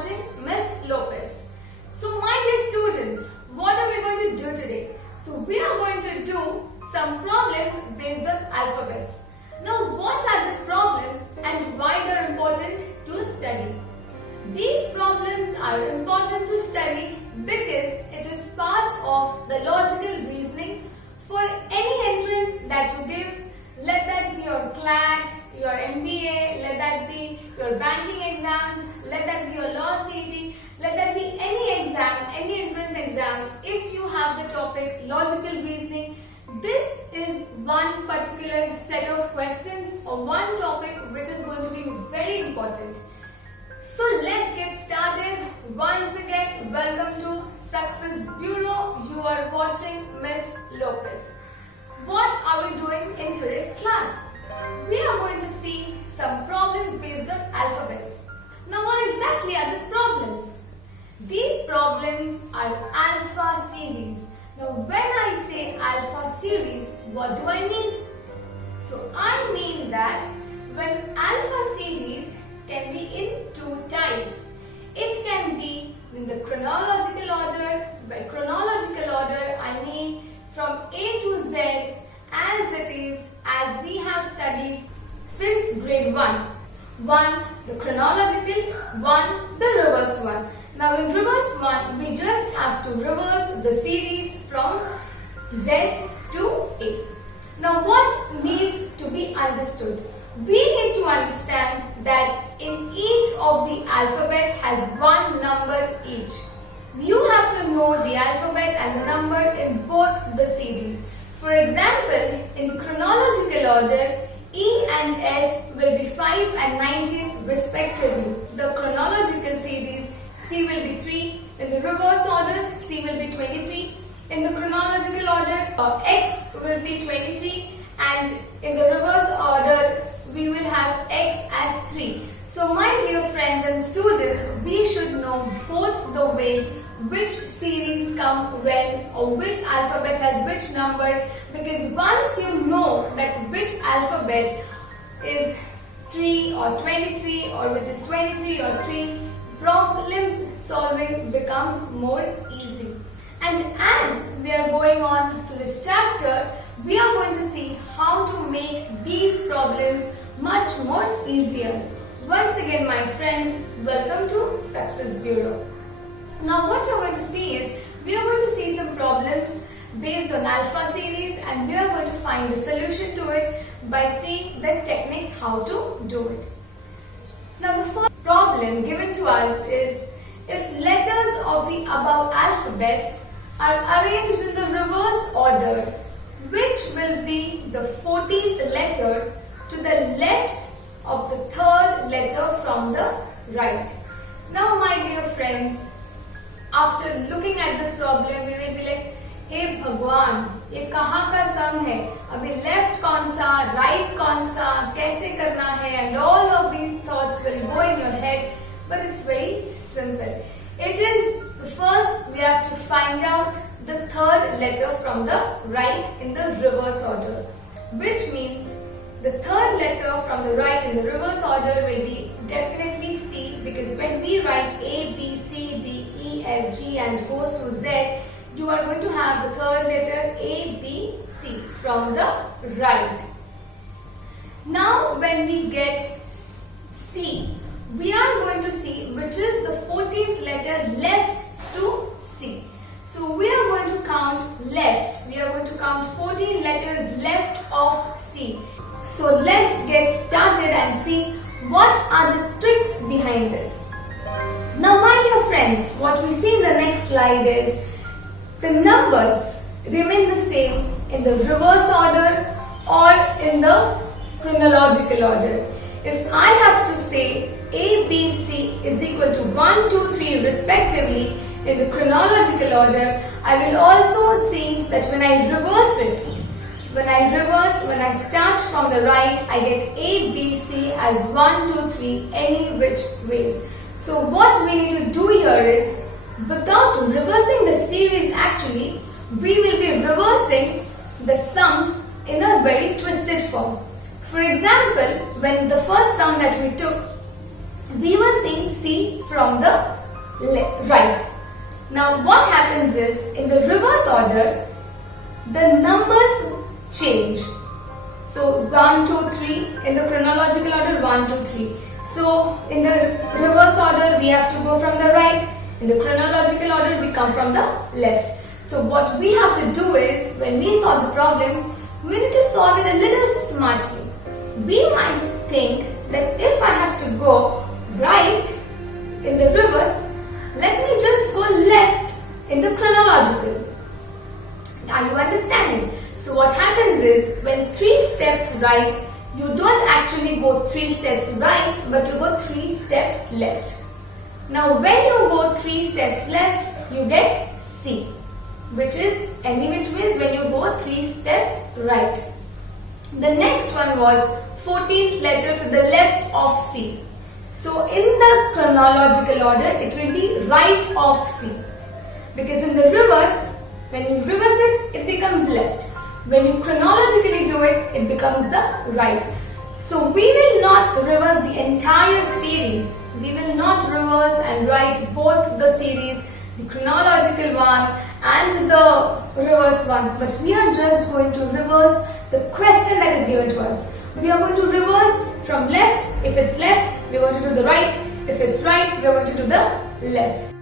watching Miss Lopez. So my dear students, what are we going to do today? So we are going to do some problems based on alphabets. Now what are these problems and why they are important to study? These problems are important to study because it is part of the logical reasoning for any entrance that you give. Let that be your CLAT, your MBA, let that be your banking exams, let that be your law CET, let that be any exam, any entrance exam. If you have the topic logical reasoning, this is one particular set of questions or one topic which is going to be very important. So let's get started. Once again, welcome to Success Bureau. You are watching Miss Lopez. What are we doing in today's class? We are going to see some problems based on alphabets. Now what exactly are these problems? These problems are alpha series. Now when I say alpha series, what do I mean? So I mean that when alpha series can be in two types. It can be in the chronological order. By chronological order, I mean from A to Z as it is, as we have studied since grade 1. One, the chronological, one, the reverse one. Now in reverse one, we just have to reverse the series from Z to A. Now what needs to be understood? We need to understand that in each of the alphabet has one number each. You have to know the alphabet and the number in both the series. For example, in the chronological order, E and S will be 5 and 19 respectively. The chronological series, C will be 3. In the reverse order, C will be 23. In the chronological order, X will be 23. And in the reverse order, we will have X as 3. So my dear friends and students, we should know both the ways which series come when or which alphabet has which number, because once you know that which alphabet is 3 or 23 or which is 23 or 3, problems solving becomes more easy. And as we are going on to this chapter, we are going to see how to make these problems much more easier. Once again, my friends, welcome to Success Bureau. Now what we are going to see is, we are going to see some problems based on alpha series and we are going to find the solution to it by seeing the techniques how to do it. Now the first problem given to us is, if letters of the above alphabets are arranged in the reverse order, which will be the 14th letter to the left of the third letter from the right. Now my dear friends, after looking at this problem, we will be like, hey Bhagwan, ये कहाँ का sum है? अभी left कौन सा, right कौन सा, कैसे करना है? And all of these thoughts will go in your head, but it's very simple. It is, first we have to find out the third letter from the right in the reverse order, which means the third letter from the right in the reverse order will be definitely C, because when we write A, B, C, D, E, F, G and goes to Z, you are going to have the third letter A, B, C from the right. Now when we get C, we are going to see which is the 14th letter left to C. So we are going to count left. We are going to count 14 letters left of C. So let's get started and see what are the tricks behind this. Now my dear friends, what we see in the next slide is the numbers remain the same in the reverse order or in the chronological order. If I have to say A, B, C is equal to 1, 2, 3 respectively in the chronological order, I will also see that when I reverse it, when I start from the right, I get A, B, C as 1, 2, 3, any which ways. So what we need to do here is, without reversing the series actually, we will be reversing the sums in a very twisted form. For example, when the first sum that we took we were seeing C from the right. Now what happens is, in the reverse order, the numbers change. So 1, 2, 3, in the chronological order 1, 2, 3. So in the reverse order we have to go from the right, in the chronological order we come from the left. So what we have to do is, when we solve the problems, we need to solve it a little smartly. We might think that if I have to go right in the reverse, let me just go left in the chronological. Are you understanding? So what happens is, when 3 steps right, you don't actually go 3 steps right, but you go 3 steps left. Now when you go 3 steps left, you get C, which is any which means when you go 3 steps right. The next one was 14th letter to the left of C. So in the chronological order, it will be right of C. Because in the reverse, when you reverse it, it becomes left. When you chronologically do it, it becomes the right. So we will not reverse the entire series. We will not reverse and write both the series, the chronological one and the reverse one. But we are just going to reverse the question that is given to us. We are going to reverse from left. If it's left, we are going to do the right. If it's right, we are going to do the left.